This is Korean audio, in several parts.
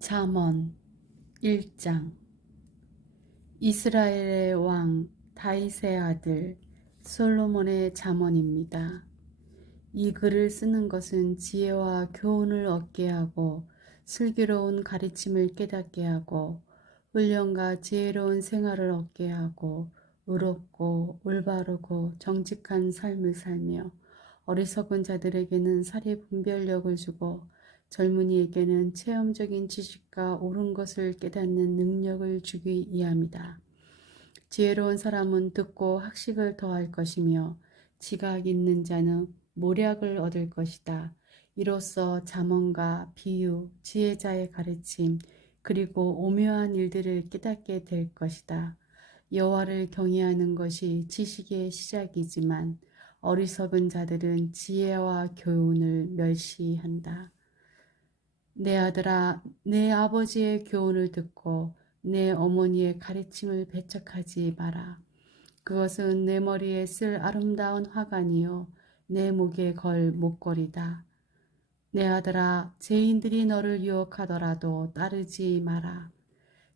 잠언 1장. 이스라엘의 왕 다윗의 아들 솔로몬의 잠언입니다. 이 글을 쓰는 것은 지혜와 교훈을 얻게 하고 슬기로운 가르침을 깨닫게 하고 훈련과 지혜로운 생활을 얻게 하고 의롭고 올바르고 정직한 삶을 살며 어리석은 자들에게는 사리 분별력을 주고 젊은이에게는 체험적인 지식과 옳은 것을 깨닫는 능력을 주기 위함이다. 지혜로운 사람은 듣고 학식을 더할 것이며 지각 있는 자는 모략을 얻을 것이다. 이로써 잠언과 비유, 지혜자의 가르침, 그리고 오묘한 일들을 깨닫게 될 것이다. 여호와를 경외하는 것이 지식의 시작이지만 어리석은 자들은 지혜와 교훈을 멸시한다. 내 아들아, 내 아버지의 교훈을 듣고 내 어머니의 가르침을 배척하지 마라. 그것은 내 머리에 쓸 아름다운 화관이요 내 목에 걸 목걸이다. 내 아들아, 죄인들이 너를 유혹하더라도 따르지 마라.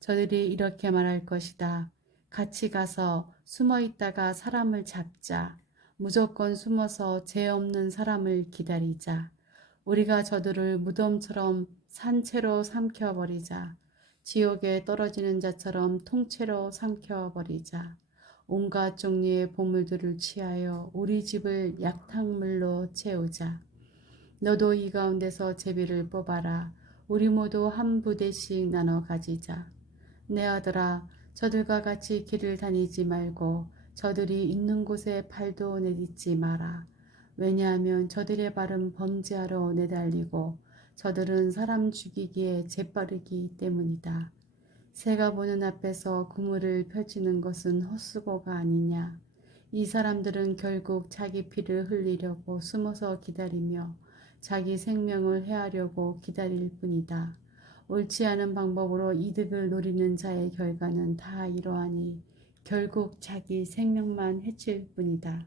저들이 이렇게 말할 것이다. 같이 가서 숨어 있다가 사람을 잡자. 무조건 숨어서 죄 없는 사람을 기다리자. 우리가 저들을 무덤처럼 산채로 삼켜버리자. 지옥에 떨어지는 자처럼 통째로 삼켜버리자. 온갖 종류의 보물들을 취하여 우리 집을 약탕물로 채우자. 너도 이 가운데서 제비를 뽑아라. 우리 모두 한 부대씩 나눠 가지자. 내 아들아, 저들과 같이 길을 다니지 말고 저들이 있는 곳에 발도 내딛지 마라. 왜냐하면 저들의 발은 범죄하러 내달리고 저들은 사람 죽이기에 재빠르기 때문이다. 새가 보는 앞에서 그물을 펼치는 것은 헛수고가 아니냐. 이 사람들은 결국 자기 피를 흘리려고 숨어서 기다리며 자기 생명을 해하려고 기다릴 뿐이다. 옳지 않은 방법으로 이득을 노리는 자의 결과는 다 이러하니 결국 자기 생명만 해칠 뿐이다.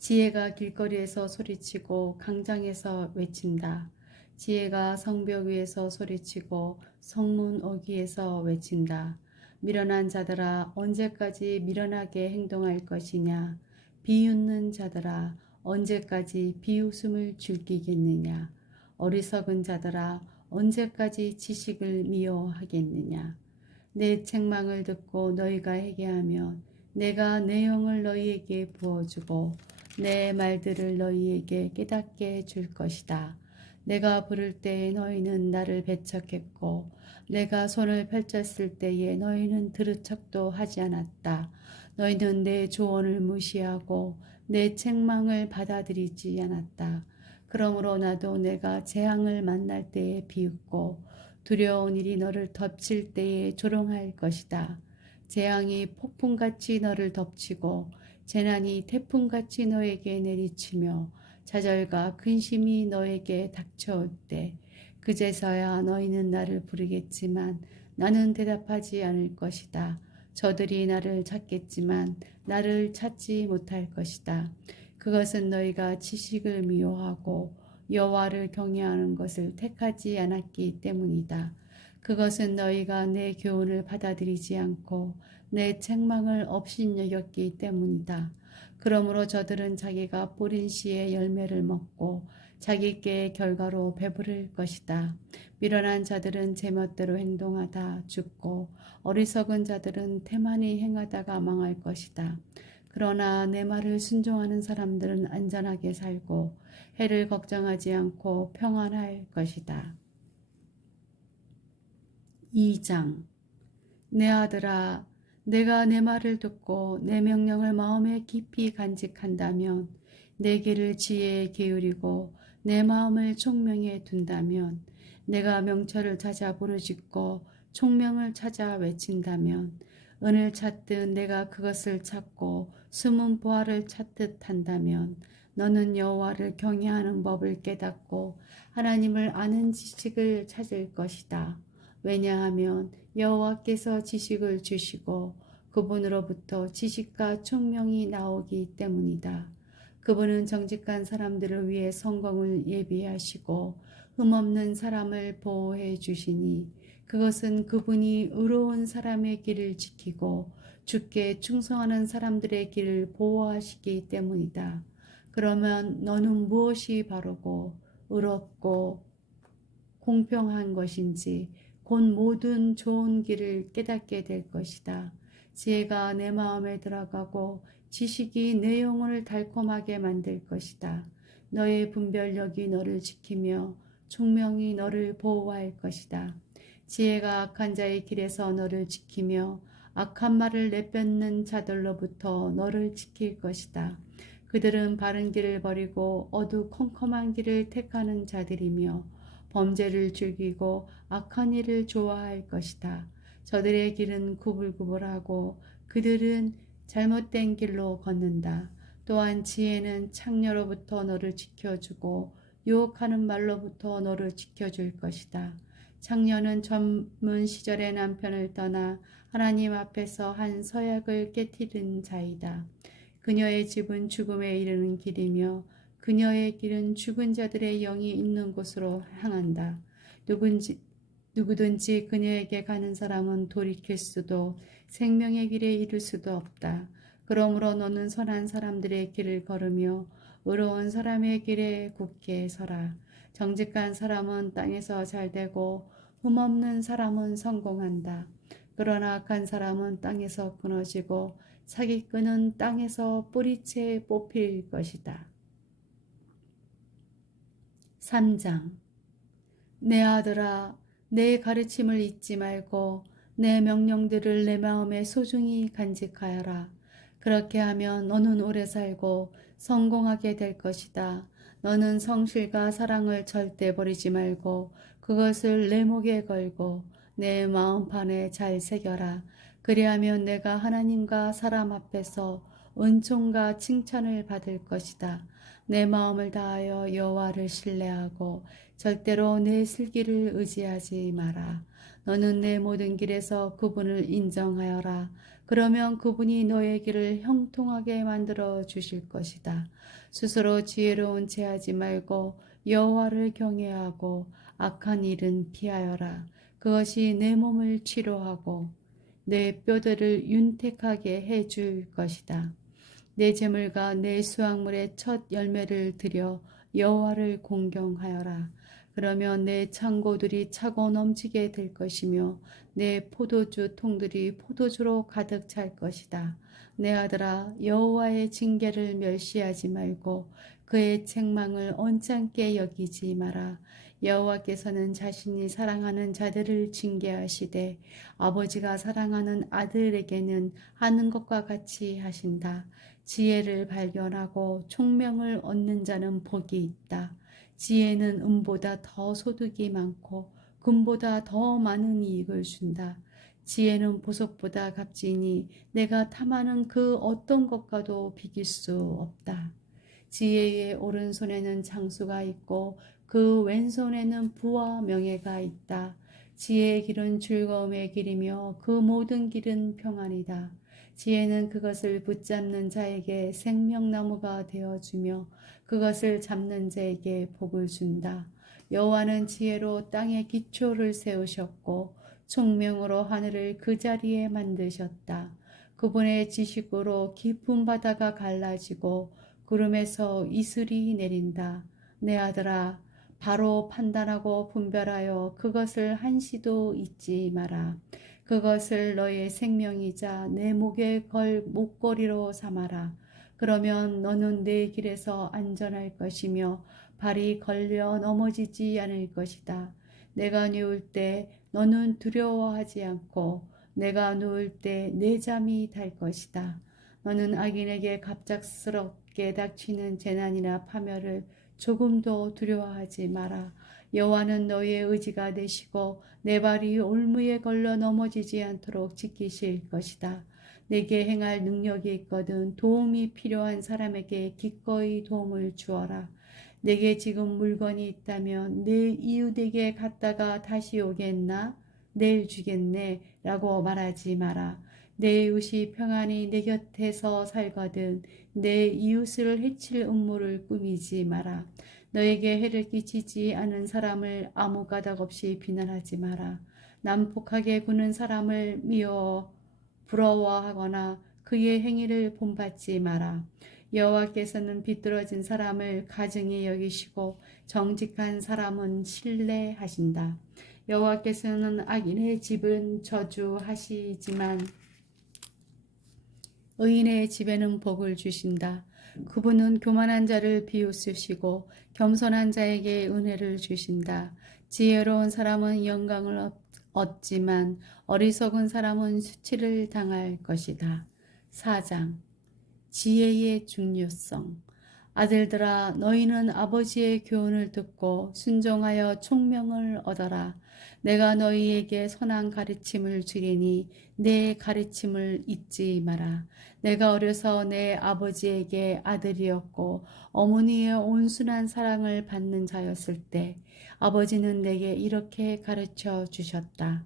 지혜가 길거리에서 소리치고 강장에서 외친다. 지혜가 성벽 위에서 소리치고 성문 어귀에서 외친다. 미련한 자들아, 언제까지 미련하게 행동할 것이냐. 비웃는 자들아, 언제까지 비웃음을 즐기겠느냐. 어리석은 자들아, 언제까지 지식을 미워하겠느냐. 내 책망을 듣고 너희가 회개하면 내가 내 영을 너희에게 부어주고 내 말들을 너희에게 깨닫게 줄 것이다. 내가 부를 때에 너희는 나를 배척했고 내가 손을 펼쳤을 때에 너희는 들은 척도 하지 않았다. 너희는 내 조언을 무시하고 내 책망을 받아들이지 않았다. 그러므로 나도 내가 재앙을 만날 때에 비웃고 두려운 일이 너를 덮칠 때에 조롱할 것이다. 재앙이 폭풍같이 너를 덮치고 재난이 태풍같이 너에게 내리치며 좌절과 근심이 너에게 닥쳐올 때 그제서야 너희는 나를 부르겠지만 나는 대답하지 않을 것이다. 저들이 나를 찾겠지만 나를 찾지 못할 것이다. 그것은 너희가 지식을 미워하고 여호와를 경외하는 것을 택하지 않았기 때문이다. 그것은 너희가 내 교훈을 받아들이지 않고 내 책망을 업신여겼기 때문이다. 그러므로 저들은 자기가 뿌린 씨의 열매를 먹고 자기 깨의 결과로 배부를 것이다. 미련한 자들은 제멋대로 행동하다 죽고 어리석은 자들은 태만히 행하다가 망할 것이다. 그러나 내 말을 순종하는 사람들은 안전하게 살고 해를 걱정하지 않고 평안할 것이다. 2장. 내 아들아, 내가 내 말을 듣고 내 명령을 마음에 깊이 간직한다면 내 길을 지혜에 기울이고 내 마음을 총명에 둔다면 내가 명철을 찾아 부르짖고 총명을 찾아 외친다면 은을 찾듯 내가 그것을 찾고 숨은 보화를 찾듯 한다면 너는 여호와를 경외하는 법을 깨닫고 하나님을 아는 지식을 찾을 것이다. 왜냐하면 여호와께서 지식을 주시고 그분으로부터 지식과 총명이 나오기 때문이다. 그분은 정직한 사람들을 위해 성공을 예비하시고 흠없는 사람을 보호해 주시니 그것은 그분이 의로운 사람의 길을 지키고 주께 충성하는 사람들의 길을 보호하시기 때문이다. 그러면 너는 무엇이 바르고 의롭고 공평한 것인지 곧 모든 좋은 길을 깨닫게 될 것이다. 지혜가 내 마음에 들어가고 지식이 내 영혼을 달콤하게 만들 것이다. 너의 분별력이 너를 지키며 총명이 너를 보호할 것이다. 지혜가 악한 자의 길에서 너를 지키며 악한 말을 내뱉는 자들로부터 너를 지킬 것이다. 그들은 바른 길을 버리고 어두컴컴한 길을 택하는 자들이며 범죄를 즐기고 악한 일을 좋아할 것이다. 저들의 길은 구불구불하고 그들은 잘못된 길로 걷는다. 또한 지혜는 창녀로부터 너를 지켜주고 유혹하는 말로부터 너를 지켜줄 것이다. 창녀는 젊은 시절에 남편을 떠나 하나님 앞에서 한 서약을 깨뜨린 자이다. 그녀의 집은 죽음에 이르는 길이며 그녀의 길은 죽은 자들의 영이 있는 곳으로 향한다. 누구든지 그녀에게 가는 사람은 돌이킬 수도 생명의 길에 이를 수도 없다. 그러므로 너는 선한 사람들의 길을 걸으며 의로운 사람의 길에 굳게 서라. 정직한 사람은 땅에서 잘되고 흠없는 사람은 성공한다. 그러나 악한 사람은 땅에서 끊어지고 사기꾼은 땅에서 뿌리채 뽑힐 것이다. 3장. 내 아들아, 내 가르침을 잊지 말고 내 명령들을 내 마음에 소중히 간직하여라. 그렇게 하면 너는 오래 살고 성공하게 될 것이다. 너는 성실과 사랑을 절대 버리지 말고 그것을 내 목에 걸고 내 마음판에 잘 새겨라. 그리하면 내가 하나님과 사람 앞에서 은총과 칭찬을 받을 것이다. 내 마음을 다하여 여호와를 신뢰하고 절대로 내 슬기를 의지하지 마라. 너는 내 모든 길에서 그분을 인정하여라. 그러면 그분이 너의 길을 형통하게 만들어 주실 것이다. 스스로 지혜로운 채 하지 말고 여호와를 경외하고 악한 일은 피하여라. 그것이 내 몸을 치료하고 내 뼈들을 윤택하게 해줄 것이다. 내 재물과 내 수확물의 첫 열매를 드려 여호와를 공경하여라. 그러면 내 창고들이 차고 넘치게 될 것이며 내 포도주 통들이 포도주로 가득 찰 것이다. 내 아들아, 여호와의 징계를 멸시하지 말고 그의 책망을 언짢게 여기지 마라. 여호와께서는 자신이 사랑하는 자들을 징계하시되 아버지가 사랑하는 아들에게는 하는 것과 같이 하신다. 지혜를 발견하고 총명을 얻는 자는 복이 있다. 지혜는 은보다 더 소득이 많고 금보다 더 많은 이익을 준다. 지혜는 보석보다 값지니 내가 탐하는 그 어떤 것과도 비길 수 없다. 지혜의 오른손에는 장수가 있고 그 왼손에는 부와 명예가 있다. 지혜의 길은 즐거움의 길이며 그 모든 길은 평안이다. 지혜는 그것을 붙잡는 자에게 생명나무가 되어주며 그것을 잡는 자에게 복을 준다. 여호와는 지혜로 땅의 기초를 세우셨고 총명으로 하늘을 그 자리에 만드셨다. 그분의 지식으로 깊은 바다가 갈라지고 구름에서 이슬이 내린다. 내 아들아, 바로 판단하고 분별하여 그것을 한시도 잊지 마라. 그것을 너의 생명이자 내 목에 걸 목걸이로 삼아라. 그러면 너는 내 길에서 안전할 것이며 발이 걸려 넘어지지 않을 것이다. 내가 누울 때 너는 두려워하지 않고 내가 누울 때 내 잠이 달 것이다. 너는 악인에게 갑작스럽게 닥치는 재난이나 파멸을 조금도 두려워하지 마라. 여호와는 너의 의지가 되시고 내 발이 올무에 걸려 넘어지지 않도록 지키실 것이다. 내게 행할 능력이 있거든 도움이 필요한 사람에게 기꺼이 도움을 주어라. 내게 지금 물건이 있다면 내 이웃에게 갔다가 다시 오겠나? 내일 주겠네 라고 말하지 마라. 내 이웃이 평안히 내 곁에서 살거든 내 이웃을 해칠 음모를 꾸미지 마라. 너에게 해를 끼치지 않은 사람을 아무 까닭 없이 비난하지 마라. 난폭하게 구는 사람을 미워 부러워하거나 그의 행위를 본받지 마라. 여호와께서는 비뚤어진 사람을 가증히 여기시고 정직한 사람은 신뢰하신다. 여호와께서는 악인의 집은 저주하시지만 의인의 집에는 복을 주신다. 그분은 교만한 자를 비웃으시고 겸손한 자에게 은혜를 주신다. 지혜로운 사람은 영광을 얻지만 어리석은 사람은 수치를 당할 것이다. 4장 지혜의 중요성. 아들들아, 너희는 아버지의 교훈을 듣고 순종하여 총명을 얻어라. 내가 너희에게 선한 가르침을 주리니 내 가르침을 잊지 마라. 내가 어려서 내 아버지에게 아들이었고 어머니의 온순한 사랑을 받는 자였을 때 아버지는 내게 이렇게 가르쳐 주셨다.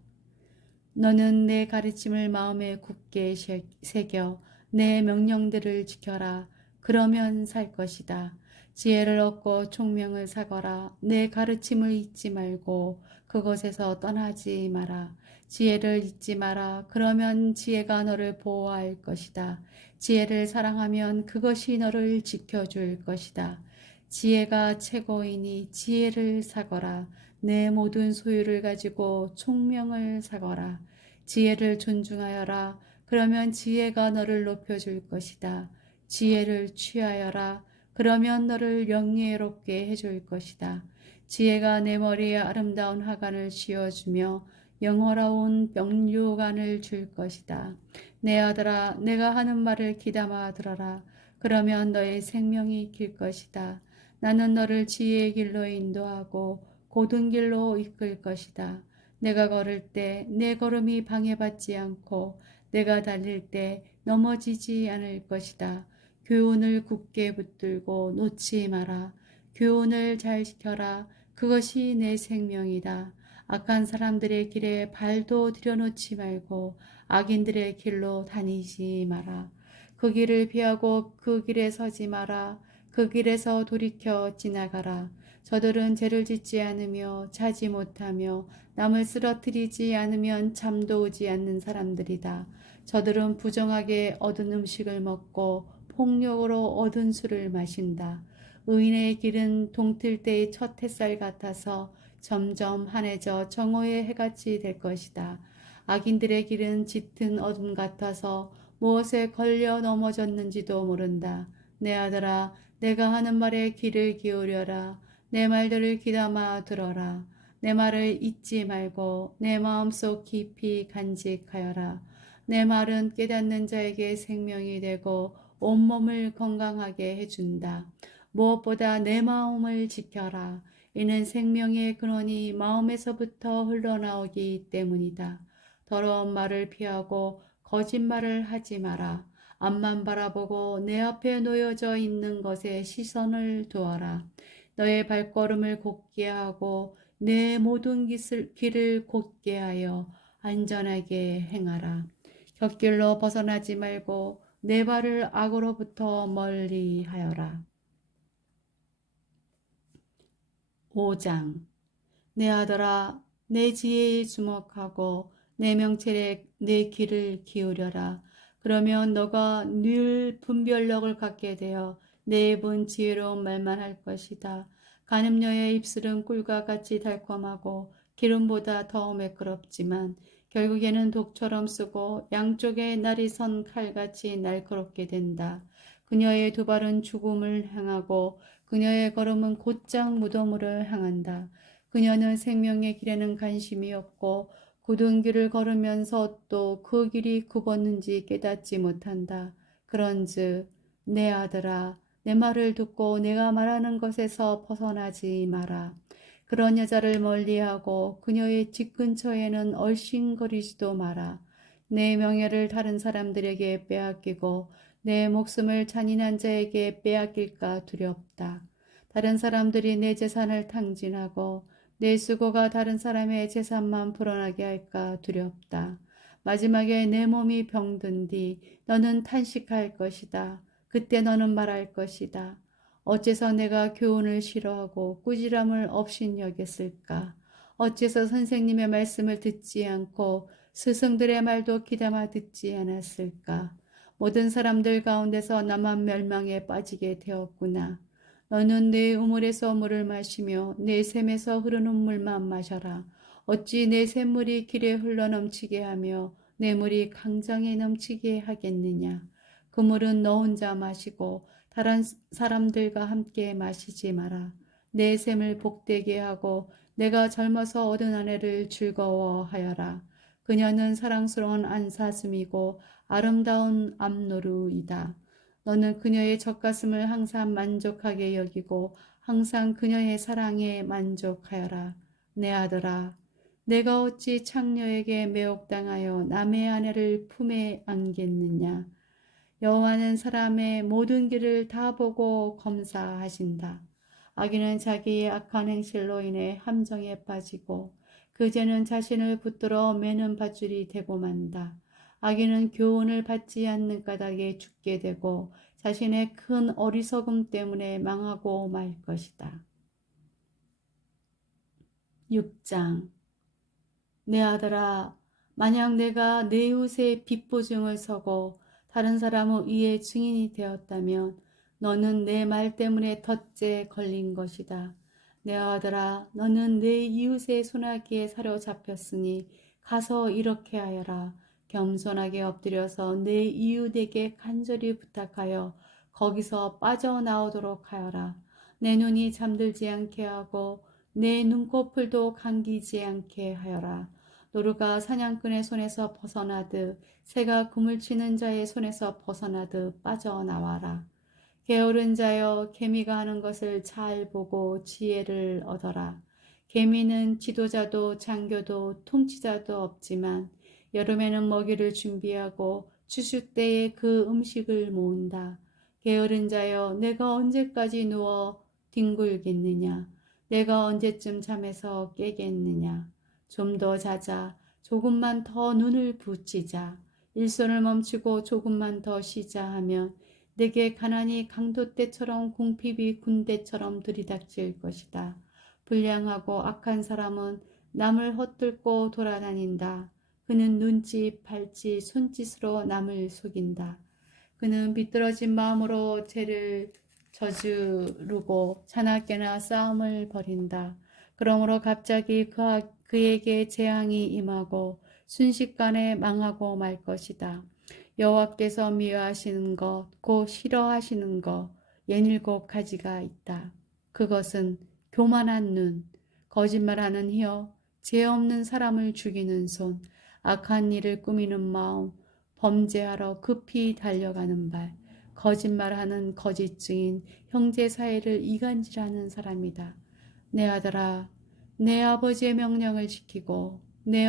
너는 내 가르침을 마음에 굳게 새겨 내 명령들을 지켜라. 그러면 살 것이다. 지혜를 얻고 총명을 사거라. 내 가르침을 잊지 말고 그곳에서 떠나지 마라. 지혜를 잊지 마라. 그러면 지혜가 너를 보호할 것이다. 지혜를 사랑하면 그것이 너를 지켜줄 것이다. 지혜가 최고이니 지혜를 사거라. 내 모든 소유를 가지고 총명을 사거라. 지혜를 존중하여라. 그러면 지혜가 너를 높여줄 것이다. 지혜를 취하여라. 그러면 너를 영예롭게 해줄 것이다. 지혜가 내 머리에 아름다운 하관을 씌워주며 영어로운 명료관을 줄 것이다. 내 아들아, 내가 하는 말을 귀담아 들어라. 그러면 너의 생명이 길 것이다. 나는 너를 지혜의 길로 인도하고 고든 길로 이끌 것이다. 내가 걸을 때 내 걸음이 방해받지 않고 내가 달릴 때 넘어지지 않을 것이다. 교훈을 굳게 붙들고 놓지 마라. 교훈을 잘 지켜라. 그것이 내 생명이다. 악한 사람들의 길에 발도 들여놓지 말고 악인들의 길로 다니지 마라. 그 길을 피하고 그 길에 서지 마라. 그 길에서 돌이켜 지나가라. 저들은 죄를 짓지 않으며 자지 못하며 남을 쓰러뜨리지 않으면 잠도 오지 않는 사람들이다. 저들은 부정하게 얻은 음식을 먹고 폭력으로 얻은 술을 마신다. 의인의 길은 동틀 때의 첫 햇살 같아서 점점 환해져 정오의 해같이 될 것이다. 악인들의 길은 짙은 어둠 같아서 무엇에 걸려 넘어졌는지도 모른다. 내 아들아, 내가 하는 말에 귀를 기울여라. 내 말들을 귀담아 들어라. 내 말을 잊지 말고 내 마음속 깊이 간직하여라. 내 말은 깨닫는 자에게 생명이 되고 온몸을 건강하게 해준다. 무엇보다 내 마음을 지켜라. 이는 생명의 근원이 마음에서부터 흘러나오기 때문이다. 더러운 말을 피하고 거짓말을 하지 마라. 앞만 바라보고 내 앞에 놓여져 있는 것에 시선을 두어라. 너의 발걸음을 곧게 하고 내 모든 길을 곧게 하여 안전하게 행하라. 곁길로 벗어나지 말고 내 발을 악으로부터 멀리 하여라. 5장 내 아들아, 내 지혜에 주목하고 내 명철에 내 귀를 기울여라. 그러면 너가 늘 분별력을 갖게 되어 내 입은 지혜로운 말만 할 것이다. 간음녀의 입술은 꿀과 같이 달콤하고 기름보다 더 매끄럽지만 결국에는 독처럼 쓰고 양쪽에 날이 선 칼같이 날카롭게 된다. 그녀의 두 발은 죽음을 향하고 그녀의 걸음은 곧장 무덤으로 향한다. 그녀는 생명의 길에는 관심이 없고 굳은 길을 걸으면서 또 그 길이 굽었는지 깨닫지 못한다. 그런즉 내 아들아, 내 말을 듣고 내가 말하는 것에서 벗어나지 마라. 그런 여자를 멀리하고 그녀의 집 근처에는 얼씬거리지도 마라. 내 명예를 다른 사람들에게 빼앗기고 내 목숨을 잔인한 자에게 빼앗길까 두렵다. 다른 사람들이 내 재산을 탕진하고 내 수고가 다른 사람의 재산만 불어나게 할까 두렵다. 마지막에 내 몸이 병든 뒤 너는 탄식할 것이다. 그때 너는 말할 것이다. 어째서 내가 교훈을 싫어하고 꾸지람을 업신여겼을까? 어째서 선생님의 말씀을 듣지 않고 스승들의 말도 귀담아 듣지 않았을까? 모든 사람들 가운데서 나만 멸망에 빠지게 되었구나. 너는 내 우물에서 물을 마시며 내 샘에서 흐르는 물만 마셔라. 어찌 내 샘물이 길에 흘러넘치게 하며 내 물이 강장에 넘치게 하겠느냐. 그 물은 너 혼자 마시고 다른 사람들과 함께 마시지 마라. 내 샘을 복되게 하고 내가 젊어서 얻은 아내를 즐거워하여라. 그녀는 사랑스러운 안사슴이고 아름다운 암노루이다. 너는 그녀의 젖가슴을 항상 만족하게 여기고 항상 그녀의 사랑에 만족하여라. 내 아들아, 내가 어찌 창녀에게 매혹당하여 남의 아내를 품에 안겠느냐. 여호와는 사람의 모든 길을 다 보고 검사하신다. 악인은 자기의 악한 행실로 인해 함정에 빠지고 그 죄는 자신을 붙들어 매는 밧줄이 되고 만다. 악인은 교훈을 받지 않는 까닭에 죽게 되고 자신의 큰 어리석음 때문에 망하고 말 것이다. 6장. 내 아들아, 만약 내가 내 이웃의 빚보증을 서고 다른 사람의 의의 증인이 되었다면 너는 내 말 때문에 덫에 걸린 것이다. 내 아들아, 너는 내 이웃의 손아귀에 사로잡혔으니 가서 이렇게 하여라. 겸손하게 엎드려서 내 이웃에게 간절히 부탁하여 거기서 빠져나오도록 하여라. 내 눈이 잠들지 않게 하고 내 눈꺼풀도 감기지 않게 하여라. 노루가 사냥꾼의 손에서 벗어나듯 새가 그물 치는 자의 손에서 벗어나듯 빠져나와라. 게으른 자여, 개미가 하는 것을 잘 보고 지혜를 얻어라. 개미는 지도자도 장교도 통치자도 없지만 여름에는 먹이를 준비하고 추수 때에 그 음식을 모은다. 게으른 자여, 내가 언제까지 누워 뒹굴겠느냐? 내가 언제쯤 잠에서 깨겠느냐? 좀 더 자자. 조금만 더 눈을 붙이자. 일손을 멈추고 조금만 더 쉬자 하면 내게 가난이 강도 때처럼 궁핍이 군대처럼 들이닥칠 것이다. 불량하고 악한 사람은 남을 헛들고 돌아다닌다. 그는 눈짓, 발짓, 손짓으로 남을 속인다. 그는 비뚤어진 마음으로 죄를 저지르고 자나깨나 싸움을 벌인다. 그러므로 갑자기 그에게 재앙이 임하고 순식간에 망하고 말 것이다. 여호와께서 미워하시는 것, 곧 싫어하시는 것, 67가지가 있다. 그것은 교만한 눈, 거짓말하는 혀, 죄 없는 사람을 죽이는 손, 악한 일을 꾸미는 마음, 범죄하러 급히 달려가는 발, 거짓말하는 거짓 증인, 형제 사이를 이간질하는 사람이다. 내 아들아, 내 아버지의 명령을 지키고 내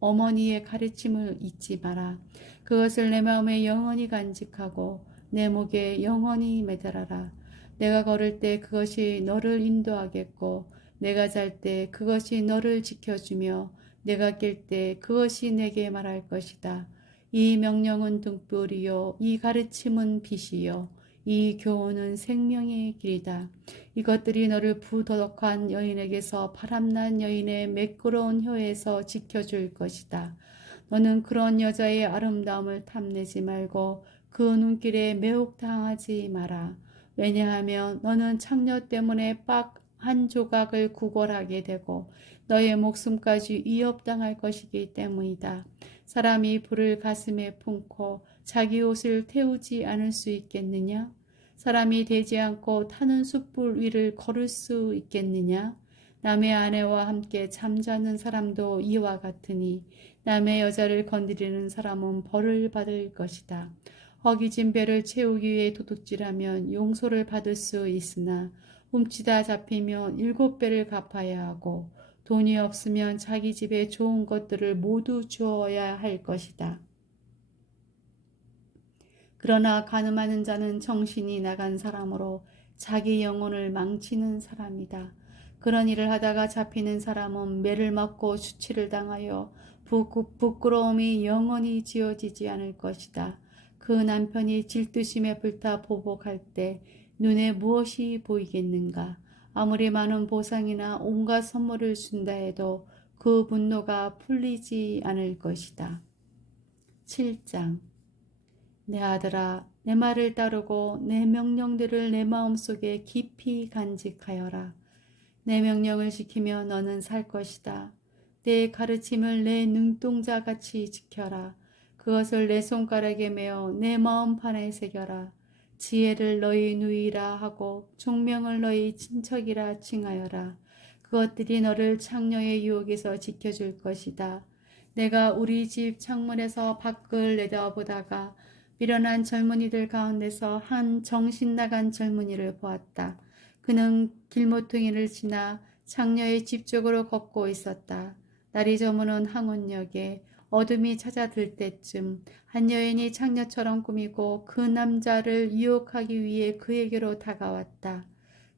어머니의 가르침을 잊지 마라. 그것을 내 마음에 영원히 간직하고 내 목에 영원히 매달아라. 내가 걸을 때 그것이 너를 인도하겠고 내가 잘 때 그것이 너를 지켜주며 내가 깰 때 그것이 내게 말할 것이다. 이 명령은 등불이요 이 가르침은 빛이요 이 교훈은 생명의 길이다. 이것들이 너를 부도덕한 여인에게서 바람난 여인의 매끄러운 혀에서 지켜줄 것이다. 너는 그런 여자의 아름다움을 탐내지 말고 그 눈길에 매혹당하지 마라. 왜냐하면 너는 창녀 때문에 빡 한 조각을 구걸하게 되고 너의 목숨까지 위협당할 것이기 때문이다. 사람이 불을 가슴에 품고 자기 옷을 태우지 않을 수 있겠느냐? 사람이 되지 않고 타는 숯불 위를 걸을 수 있겠느냐? 남의 아내와 함께 잠자는 사람도 이와 같으니 남의 여자를 건드리는 사람은 벌을 받을 것이다. 허기진 배를 채우기 위해 도둑질하면 용서를 받을 수 있으나 훔치다 잡히면 7배를 갚아야 하고 돈이 없으면 자기 집에 좋은 것들을 모두 주어야 할 것이다. 그러나 간음하는 자는 정신이 나간 사람으로 자기 영혼을 망치는 사람이다. 그런 일을 하다가 잡히는 사람은 매를 맞고 수치를 당하여 부끄러움이 영원히 지워지지 않을 것이다. 그 남편이 질투심에 불타 보복할 때 눈에 무엇이 보이겠는가? 아무리 많은 보상이나 온갖 선물을 준다 해도 그 분노가 풀리지 않을 것이다. 7장. 내 아들아, 내 말을 따르고 내 명령들을 내 마음속에 깊이 간직하여라. 내 명령을 지키면 너는 살 것이다. 내 가르침을 내 눈동자같이 지켜라. 그것을 내 손가락에 메어 내 마음판에 새겨라. 지혜를 너희 누이라 하고 총명을 너희 친척이라 칭하여라. 그것들이 너를 창녀의 유혹에서 지켜줄 것이다. 내가 우리 집 창문에서 밖을 내다보다가 미련한 젊은이들 가운데서 한 정신 나간 젊은이를 보았다. 그는 길모퉁이를 지나 창녀의 집 쪽으로 걷고 있었다. 날이 저무는 항원역에 어둠이 찾아들 때쯤 한 여인이 창녀처럼 꾸미고 그 남자를 유혹하기 위해 그에게로 다가왔다.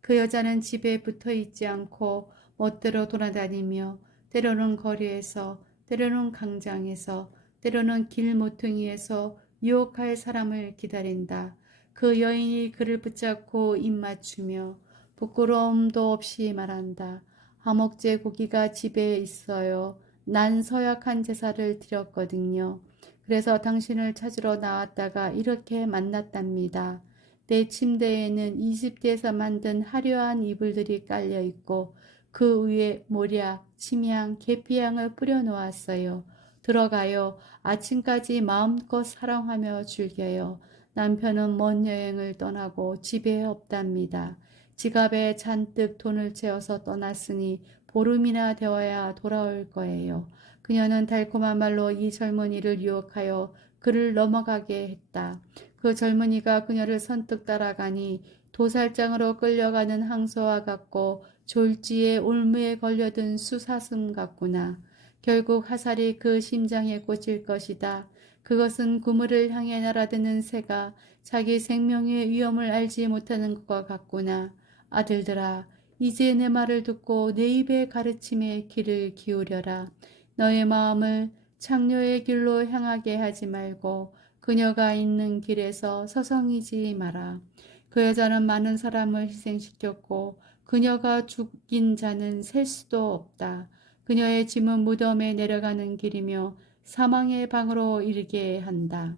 그 여자는 집에 붙어 있지 않고 멋대로 돌아다니며 때로는 거리에서, 때로는 강장에서, 때로는 길모퉁이에서 유혹할 사람을 기다린다. 그 여인이 그를 붙잡고 입맞추며 부끄러움도 없이 말한다. 화목제 고기가 집에 있어요. 난 서약한 제사를 드렸거든요. 그래서 당신을 찾으러 나왔다가 이렇게 만났답니다. 내 침대에는 이집트에서 만든 화려한 이불들이 깔려 있고 그 위에 모략, 침향, 계피향을 뿌려 놓았어요. 들어가요. 아침까지 마음껏 사랑하며 즐겨요. 남편은 먼 여행을 떠나고 집에 없답니다. 지갑에 잔뜩 돈을 채워서 떠났으니 보름이나 되어야 돌아올 거예요. 그녀는 달콤한 말로 이 젊은이를 유혹하여 그를 넘어가게 했다. 그 젊은이가 그녀를 선뜻 따라가니 도살장으로 끌려가는 항소와 같고 졸지에 올무에 걸려든 수사슴 같구나. 결국 화살이 그 심장에 꽂힐 것이다. 그것은 그물을 향해 날아드는 새가 자기 생명의 위험을 알지 못하는 것과 같구나. 아들들아, 이제 내 말을 듣고 내 입의 가르침에 귀를 기울여라. 너의 마음을 창녀의 길로 향하게 하지 말고 그녀가 있는 길에서 서성이지 마라. 그 여자는 많은 사람을 희생시켰고 그녀가 죽인 자는 셀 수도 없다. 그녀의 짐은 무덤에 내려가는 길이며 사망의 방으로 이르게 한다.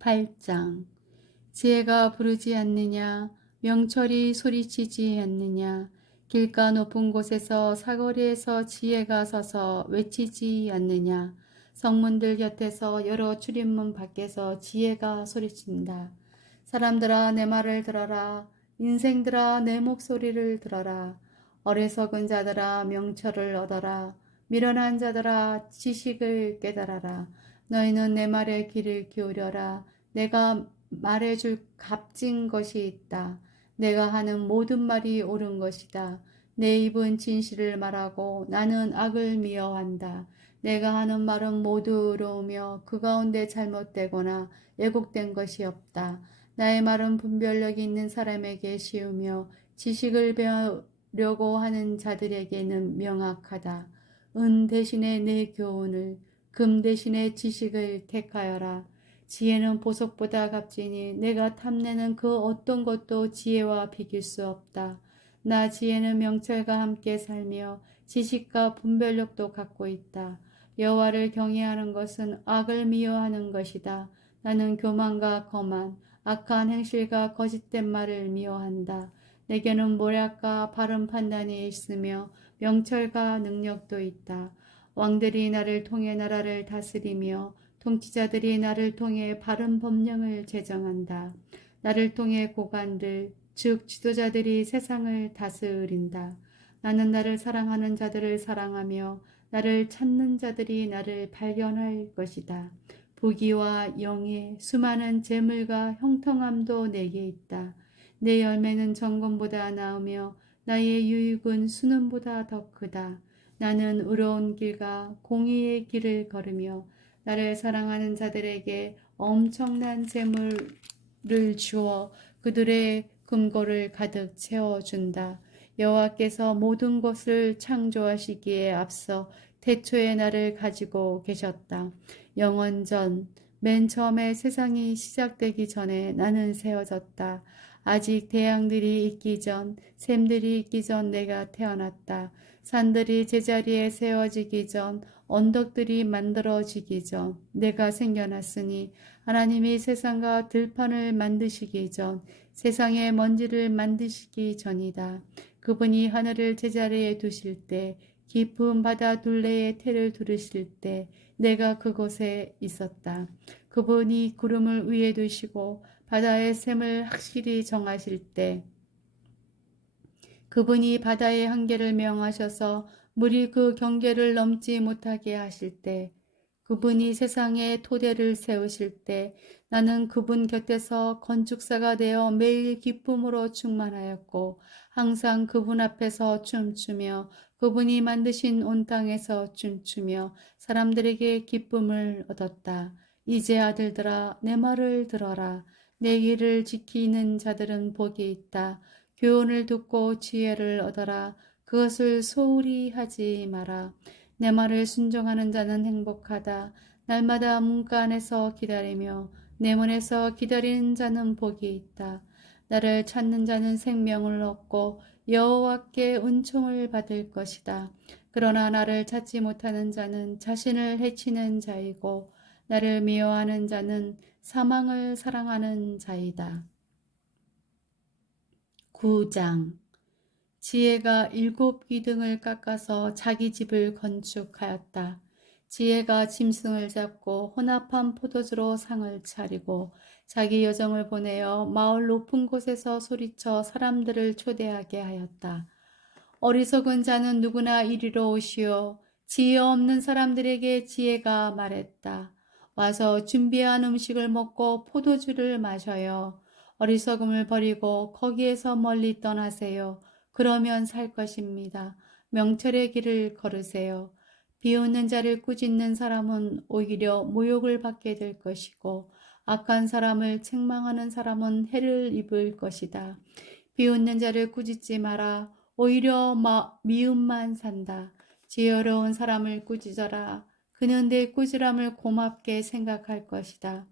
8장. 지혜가 부르지 않느냐? 명철이 소리치지 않느냐? 길가 높은 곳에서 사거리에서 지혜가 서서 외치지 않느냐? 성문들 곁에서 여러 출입문 밖에서 지혜가 소리친다. 사람들아 내 말을 들어라. 인생들아 내 목소리를 들어라. 어리석은 자들아 명철을 얻어라. 미련한 자들아 지식을 깨달아라. 너희는 내 말에 귀를 기울여라. 내가 말해줄 값진 것이 있다. 내가 하는 모든 말이 옳은 것이다. 내 입은 진실을 말하고 나는 악을 미워한다. 내가 하는 말은 모두 의로우며 그 가운데 잘못되거나 왜곡된 것이 없다. 나의 말은 분별력 있는 사람에게 쉬우며 지식을 배우려고 하는 자들에게는 명확하다. 은 대신에 내 교훈을, 금 대신에 지식을 택하여라. 지혜는 보석보다 값지니 내가 탐내는 그 어떤 것도 지혜와 비길 수 없다. 나 지혜는 명철과 함께 살며 지식과 분별력도 갖고 있다. 여호와를 경외하는 것은 악을 미워하는 것이다. 나는 교만과 거만, 악한 행실과 거짓된 말을 미워한다. 내게는 모략과 바른 판단이 있으며 명철과 능력도 있다. 왕들이 나를 통해 나라를 다스리며 통치자들이 나를 통해 바른 법령을 제정한다. 나를 통해 고관들, 즉 지도자들이 세상을 다스린다. 나는 나를 사랑하는 자들을 사랑하며 나를 찾는 자들이 나를 발견할 것이다. 부귀와 영예, 수많은 재물과 형통함도 내게 있다. 내 열매는 정금보다 나으며 나의 유익은 수능보다 더 크다. 나는 의로운 길과 공의의 길을 걸으며 나를 사랑하는 자들에게 엄청난 재물을 주어 그들의 금고를 가득 채워준다. 여호와께서 모든 것을 창조하시기에 앞서 태초에 나를 가지고 계셨다. 영원전 맨 처음에 세상이 시작되기 전에 나는 세워졌다. 아직 태양들이 있기 전, 샘들이 있기 전 내가 태어났다. 산들이 제자리에 세워지기 전, 언덕들이 만들어지기 전 내가 생겨났으니 하나님이 세상과 들판을 만드시기 전, 세상의 먼지를 만드시기 전이다. 그분이 하늘을 제자리에 두실 때, 깊은 바다 둘레에 태를 두르실 때 내가 그곳에 있었다. 그분이 구름을 위에 두시고 바다의 샘을 확실히 정하실 때, 그분이 바다의 한계를 명하셔서 물이 그 경계를 넘지 못하게 하실 때, 그분이 세상의 토대를 세우실 때 나는 그분 곁에서 건축사가 되어 매일 기쁨으로 충만하였고 항상 그분 앞에서 춤추며 그분이 만드신 온 땅에서 춤추며 사람들에게 기쁨을 얻었다. 이제 아들들아 내 말을 들어라. 내 길을 지키는 자들은 복이 있다. 교훈을 듣고 지혜를 얻어라. 그것을 소홀히 하지 마라. 내 말을 순종하는 자는 행복하다. 날마다 문가 안에서 기다리며 내 문에서 기다리는 자는 복이 있다. 나를 찾는 자는 생명을 얻고 여호와께 은총을 받을 것이다. 그러나 나를 찾지 못하는 자는 자신을 해치는 자이고 나를 미워하는 자는 사망을 사랑하는 자이다. 9장 지혜가 7기둥을 깎아서 자기 집을 건축하였다. 지혜가 짐승을 잡고 혼합한 포도주로 상을 차리고 자기 여정을 보내어 마을 높은 곳에서 소리쳐 사람들을 초대하게 하였다. 어리석은 자는 누구나 이리로 오시오. 지혜 없는 사람들에게 지혜가 말했다. 와서 준비한 음식을 먹고 포도주를 마셔요. 어리석음을 버리고 거기에서 멀리 떠나세요. 그러면 살 것입니다. 명철의 길을 걸으세요. 비웃는 자를 꾸짖는 사람은 오히려 모욕을 받게 될 것이고 악한 사람을 책망하는 사람은 해를 입을 것이다. 비웃는 자를 꾸짖지 마라. 오히려 미움만 산다. 지혜로운 사람을 꾸짖어라. 그는 내 꾸지람을 고맙게 생각할 것이다.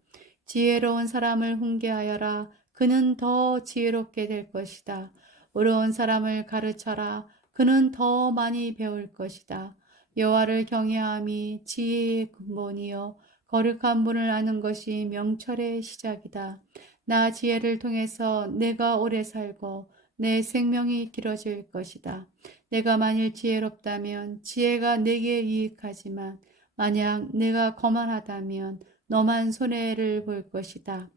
지혜로운 사람을 훈계하여라. 그는 더 지혜롭게 될 것이다. 어려운 사람을 가르쳐라. 그는 더 많이 배울 것이다. 여호와를 경외함이 지혜의 근본이요 거룩한 분을 아는 것이 명철의 시작이다. 나 지혜를 통해서 내가 오래 살고 내 생명이 길어질 것이다. 내가 만일 지혜롭다면 지혜가 내게 유익하지만 만약 내가 거만하다면 너만 손해를 볼 것이다.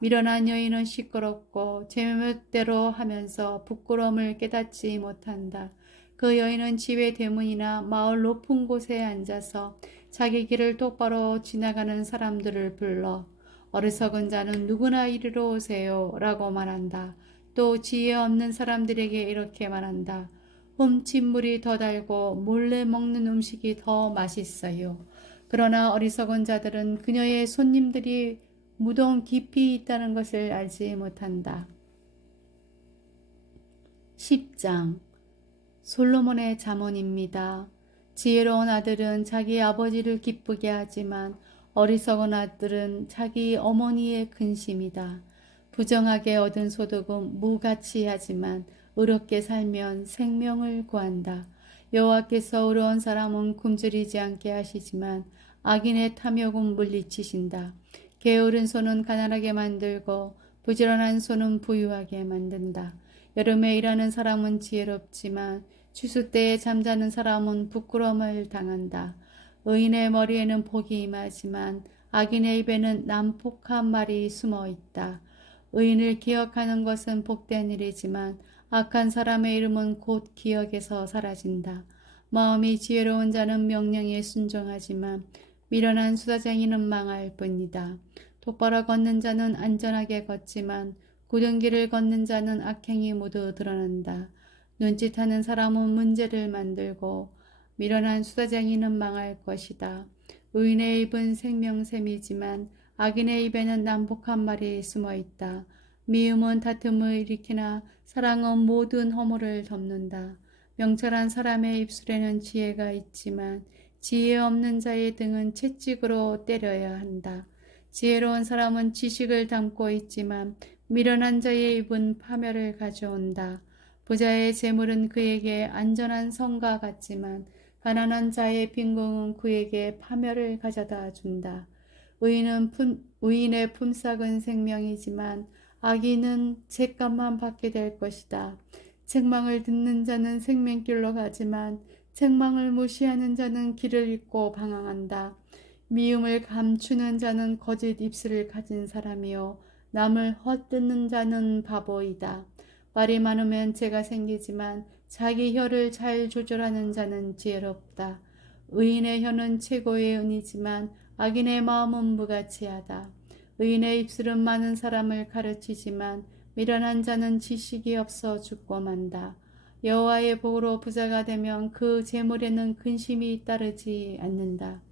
미련한 여인은 시끄럽고 제멋대로 하면서 부끄러움을 깨닫지 못한다. 그 여인은 집의 대문이나 마을 높은 곳에 앉아서 자기 길을 똑바로 지나가는 사람들을 불러 어리석은 자는 누구나 이리로 오세요 라고 말한다. 또 지혜 없는 사람들에게 이렇게 말한다. 훔친 물이 더 달고 몰래 먹는 음식이 더 맛있어요. 그러나 어리석은 자들은 그녀의 손님들이 무덤 깊이 있다는 것을 알지 못한다. 10장 솔로몬의 잠언입니다. 지혜로운 아들은 자기 아버지를 기쁘게 하지만 어리석은 아들은 자기 어머니의 근심이다. 부정하게 얻은 소득은 무가치 하지만 의롭게 살면 생명을 구한다. 여호와께서 의로운 사람은 굶주리지 않게 하시지만 악인의 탐욕은 물리치신다. 게으른 손은 가난하게 만들고 부지런한 손은 부유하게 만든다. 여름에 일하는 사람은 지혜롭지만 추수 때에 잠자는 사람은 부끄러움을 당한다. 의인의 머리에는 복이 임하지만 악인의 입에는 난폭한 말이 숨어 있다. 의인을 기억하는 것은 복된 일이지만 악한 사람의 이름은 곧 기억에서 사라진다. 마음이 지혜로운 자는 명령에 순종하지만 미련한 수다쟁이는 망할 뿐이다. 똑바로 걷는 자는 안전하게 걷지만 굳은 길을 걷는 자는 악행이 모두 드러난다. 눈짓하는 사람은 문제를 만들고 미련한 수다쟁이는 망할 것이다. 의인의 입은 생명샘이지만 악인의 입에는 난폭한 말이 숨어 있다. 미움은 다툼을 일으키나 사랑은 모든 허물을 덮는다. 명철한 사람의 입술에는 지혜가 있지만 지혜 없는 자의 등은 채찍으로 때려야 한다. 지혜로운 사람은 지식을 담고 있지만 미련한 자의 입은 파멸을 가져온다. 부자의 재물은 그에게 안전한 성과 같지만 가난한 자의 빈궁은 그에게 파멸을 가져다 준다. 의인의 품삯은 생명이지만 악인은 죗값만 받게 될 것이다. 책망을 듣는 자는 생명길로 가지만 책망을 무시하는 자는 길을 잃고 방황한다. 미움을 감추는 자는 거짓 입술을 가진 사람이요 남을 헛뜯는 자는 바보이다. 말이 많으면 죄가 생기지만 자기 혀를 잘 조절하는 자는 지혜롭다. 의인의 혀는 최고의 은이지만 악인의 마음은 무가치하다. 의인의 입술은 많은 사람을 가르치지만 미련한 자는 지식이 없어 죽고 만다. 여호와의 복으로 부자가 되면 그 재물에는 근심이 따르지 않는다.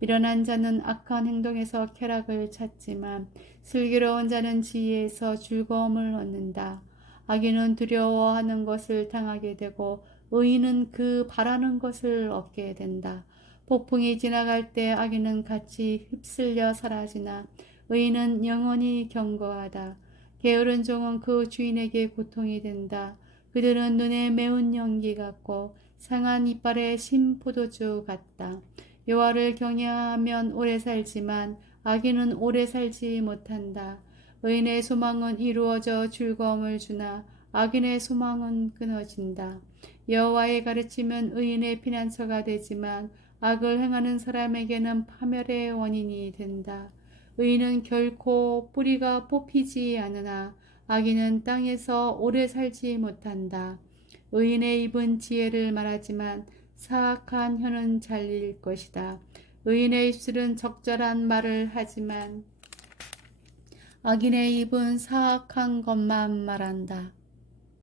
미련한 자는 악한 행동에서 쾌락을 찾지만 슬기로운 자는 지혜에서 즐거움을 얻는다. 악인은 두려워하는 것을 당하게 되고 의인은 그 바라는 것을 얻게 된다. 폭풍이 지나갈 때 악인은 같이 휩쓸려 사라지나 의인은 영원히 견고하다. 게으른 종은 그 주인에게 고통이 된다. 그들은 눈에 매운 연기 같고 상한 이빨에 신 포도주 같다. 여호와를 경외하면 오래 살지만 악인은 오래 살지 못한다. 의인의 소망은 이루어져 즐거움을 주나 악인의 소망은 끊어진다. 여호와의 가르침은 의인의 피난처가 되지만 악을 행하는 사람에게는 파멸의 원인이 된다. 의인은 결코 뿌리가 뽑히지 않으나 악인은 땅에서 오래 살지 못한다. 의인의 입은 지혜를 말하지만 사악한 혀는 잘릴 것이다. 의인의 입술은 적절한 말을 하지만 악인의 입은 사악한 것만 말한다.